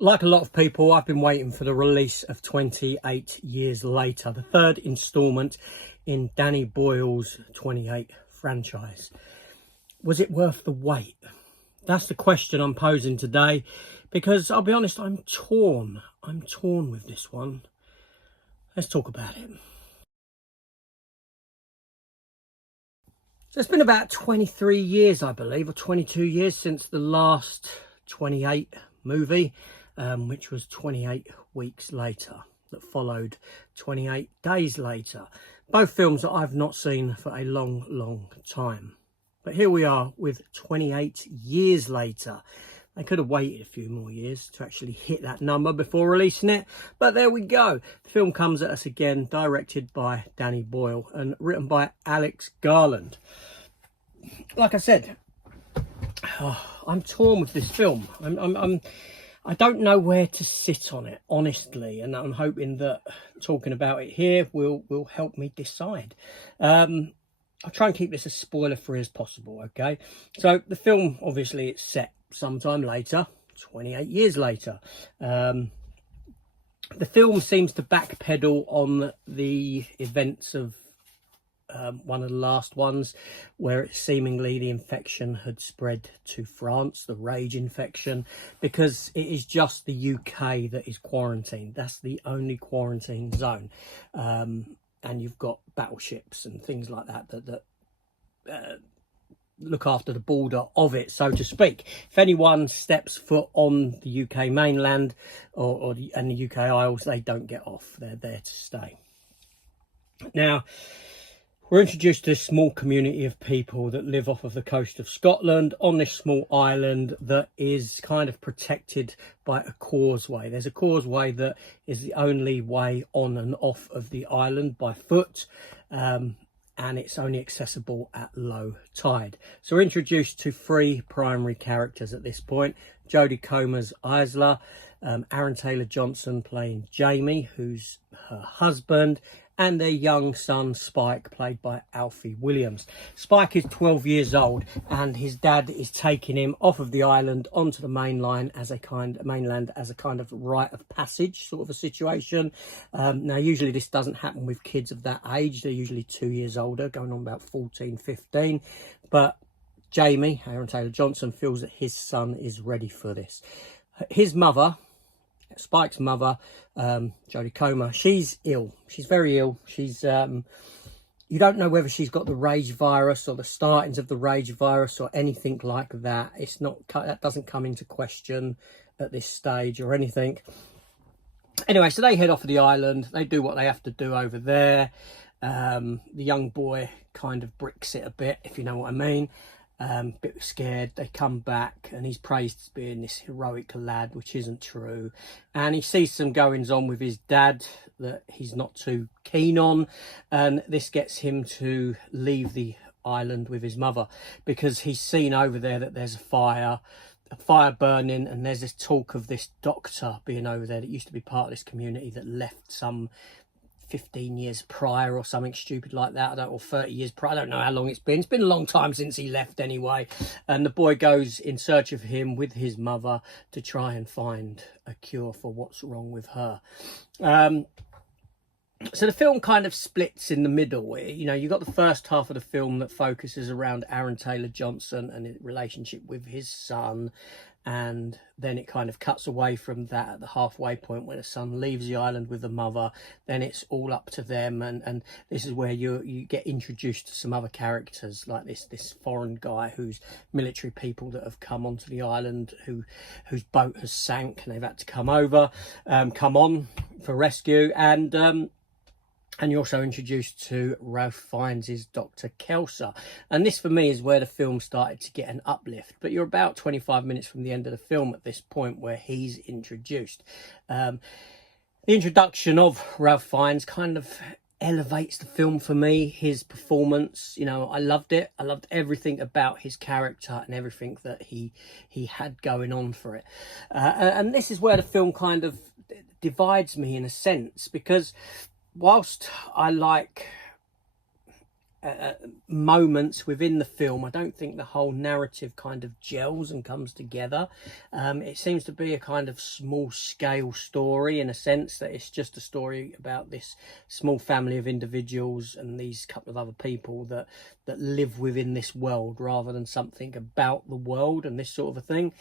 Like a lot of people, I've been waiting for the release of 28 Years Later, the third instalment in Danny Boyle's 28 franchise. Was it worth the wait? That's the question I'm posing today, because I'll be honest, I'm torn. I'm torn with this one. Let's talk about it. So it's been about 23 years, I believe, or 22 years since the last 28 movie, which was 28 Weeks Later, that followed 28 Days Later. Both films that I've not seen for a long, long time. But here we are with 28 Years Later. They could have waited a few more years to actually hit that number before releasing it. But there we go. The film comes at us again, directed by Danny Boyle and written by Alex Garland. Like I said, I'm torn with this film. I don't know where to sit on it, honestly, and I'm hoping that talking about it here will help me decide. I'll try and keep this as spoiler-free as possible, okay? So the film, obviously, it's set sometime later, 28 years later. The film seems to backpedal on the events of one of the last ones, where seemingly the infection had spread to France, the rage infection, because it is just the UK that is quarantined. That's the only quarantine zone. And you've got battleships and things like that look after the border of it, so to speak. If anyone steps foot on the UK mainland and the UK Isles, they don't get off. They're there to stay. Now, we're introduced to a small community of people that live off of the coast of Scotland on this small island that is kind of protected by a causeway. There's a causeway that is the only way on and off of the island by foot, and it's only accessible at low tide. So we're introduced to three primary characters at this point. Jodie Comer's Isla, Aaron Taylor-Johnson playing Jamie, who's her husband, and their young son Spike, played by Alfie Williams. Spike is 12 years old, and his dad is taking him off of the island onto the mainland as a kind of rite of passage sort of a situation. Now, usually this doesn't happen with kids of that age. They're usually 2 years older, going on about 14, 15. But Jamie, Aaron Taylor-Johnson, feels that his son is ready for this. His mother, Spike's mother, Jodie Comer, she's ill. She's very ill. She's you don't know whether she's got the rage virus or the startings of the rage virus or anything like that. That doesn't come into question at this stage or anything. Anyway, so they head off of the island. They do what they have to do over there. The young boy kind of bricks it a bit, if you know what I mean. Bit scared. They come back and he's praised as being this heroic lad, which isn't true, and he sees some goings on with his dad that he's not too keen on, and this gets him to leave the island with his mother, because he's seen over there that there's a fire burning, and there's this talk of this doctor being over there that used to be part of this community that left some 15 years prior or something stupid like that, or 30 years prior. I don't know how long it's been a long time since he left anyway. And the boy goes in search of him with his mother to try and find a cure for what's wrong with her. So the film kind of splits in the middle. You know, you've got the first half of the film that focuses around Aaron Taylor-Johnson and his relationship with his son, and then it kind of cuts away from that at the halfway point when the son leaves the island with the mother. Then it's all up to them, and this is where you get introduced to some other characters, like this foreign guy who's military people that have come onto the island whose boat has sank, and they've had to come on for rescue, and you're also introduced to Ralph Fiennes' Dr. Kelso. And this, for me, is where the film started to get an uplift. But you're about 25 minutes from the end of the film at this point where he's introduced. The introduction of Ralph Fiennes kind of elevates the film for me. His performance, you know, I loved it. I loved everything about his character and everything that he had going on for it. And this is where the film kind of divides me in a sense, because whilst I like moments within the film, I don't think the whole narrative kind of gels and comes together. It seems to be a kind of small scale story, in a sense that it's just a story about this small family of individuals and these couple of other people that live within this world, rather than something about the world and this sort of a thing.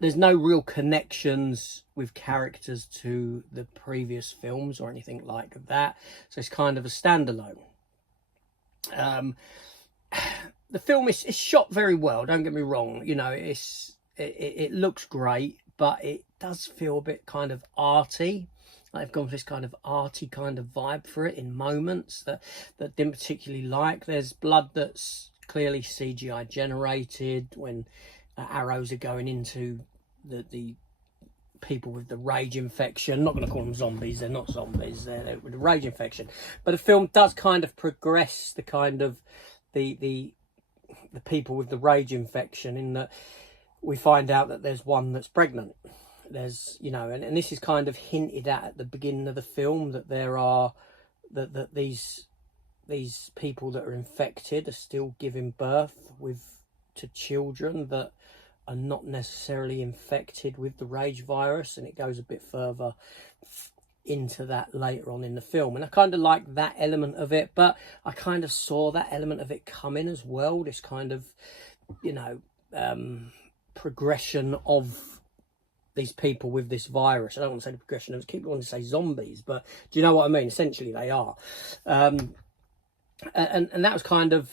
There's no real connections with characters to the previous films or anything like that, so it's kind of a standalone. The film is shot very well, don't get me wrong, you know, it looks great, but it does feel a bit kind of arty. I've gone for this kind of arty kind of vibe for it in moments that didn't particularly like. There's blood that's clearly CGI generated when arrows are going into the people with the rage infection. I'm not going to call them zombies, they're not zombies, they're with the rage infection. But the film does kind of progress the kind of the people with the rage infection, in that we find out that there's one that's pregnant. There's, you know, and this is kind of hinted at the beginning of the film, that there are that these people that are infected are still giving birth to children that are not necessarily infected with the rage virus, and it goes a bit further into that later on in the film. And I kind of like that element of it, but I kind of saw that element of it coming as well, this kind of, you know, progression of these people with this virus. I don't want to say the progression of, keep wanting to say zombies, but do you know what I mean? Essentially they are. And that was kind of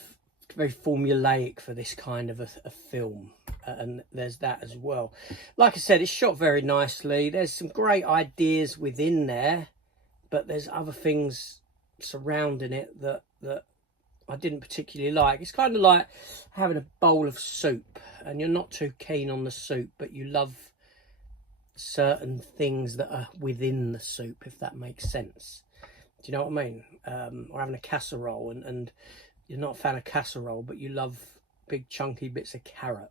very formulaic for this kind of a film, and there's that as well. Like I said, it's shot very nicely. There's some great ideas within there, but there's other things surrounding it that I didn't particularly like. It's kind of like having a bowl of soup and you're not too keen on the soup, but you love certain things that are within the soup, if that makes sense. Do you know what I mean? Or having a casserole and you're not a fan of casserole, but you love big chunky bits of carrot.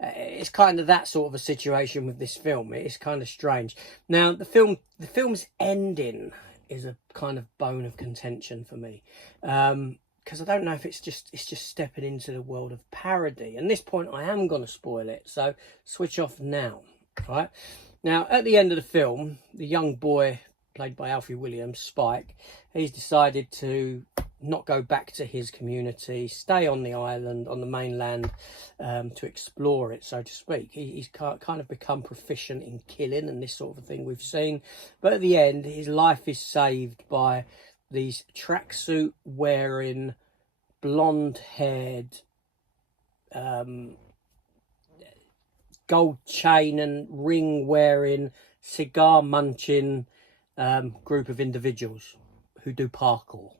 It's kind of that sort of a situation with this film. It is kind of strange. Now, the film's ending is a kind of bone of contention for me, because I don't know if it's just stepping into the world of parody. And at this point, I am going to spoil it, so switch off now. Right now, at the end of the film, the young boy played by Alfie Williams, Spike, he's decided to not go back to his community, stay on the island, on the mainland, to explore it, so to speak. He's kind of become proficient in killing and this sort of thing we've seen. But at the end, his life is saved by these tracksuit wearing, blonde haired, gold chain and ring wearing, cigar munching group of individuals who do parkour.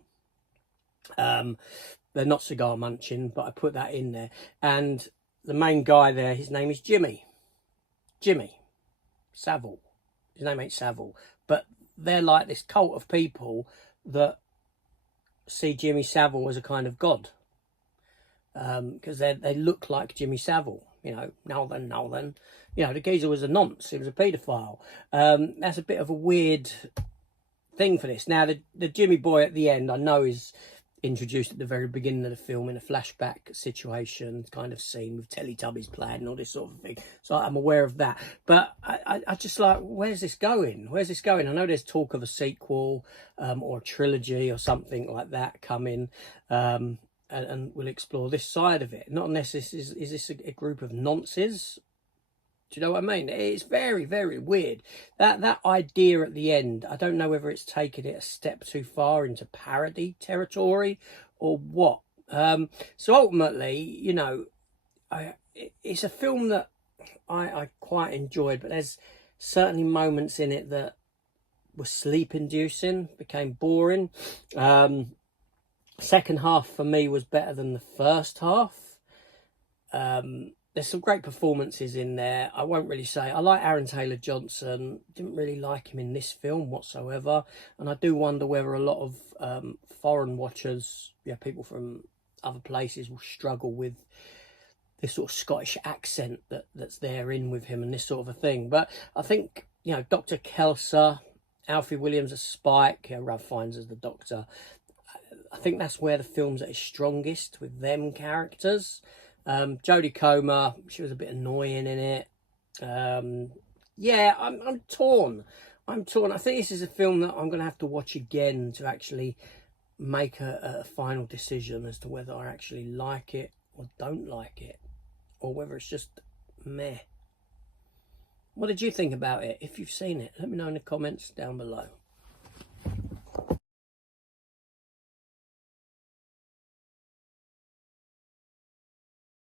They're not cigar munching, but I put that in there. And the main guy there, his name is Jimmy Savile. His name ain't Savile, but they're like this cult of people that see Jimmy Savile as a kind of god, because they look like Jimmy Savile. You know, now then, you know, the geezer was a nonce. He was a paedophile. That's a bit of a weird thing for this. Now, the Jimmy boy at the end, I know, is introduced at the very beginning of the film in a flashback situation kind of scene with Teletubbies playing and all this sort of thing. So I'm aware of that. But I just like, where's this going? Where's this going? I know there's talk of a sequel or a trilogy or something like that coming. And we'll explore this side of it. Not unless is this a group of nonces? Do you know what I mean? It's very, very weird. That idea at the end, I don't know whether it's taken it a step too far into parody territory or what. So ultimately, you know, it's a film that I quite enjoyed, but there's certainly moments in it that were sleep-inducing, became boring. Second half for me was better than the first half. There's some great performances in there. I won't really say. I like Aaron Taylor-Johnson. Didn't really like him in this film whatsoever. And I do wonder whether a lot of foreign watchers, people from other places, will struggle with this sort of Scottish accent that's there in with him and this sort of a thing. But I think, Dr. Kelso, Alfie Williams as Spike, Ralph Fiennes as the Doctor, I think that's where the film's at its strongest, with them characters. Jodie Comer, she was a bit annoying in it. Yeah, I'm torn. I'm torn. I think this is a film that I'm going to have to watch again to actually make a final decision as to whether I actually like it or don't like it, or whether it's just meh. What did you think about it? If you've seen it, let me know in the comments down below.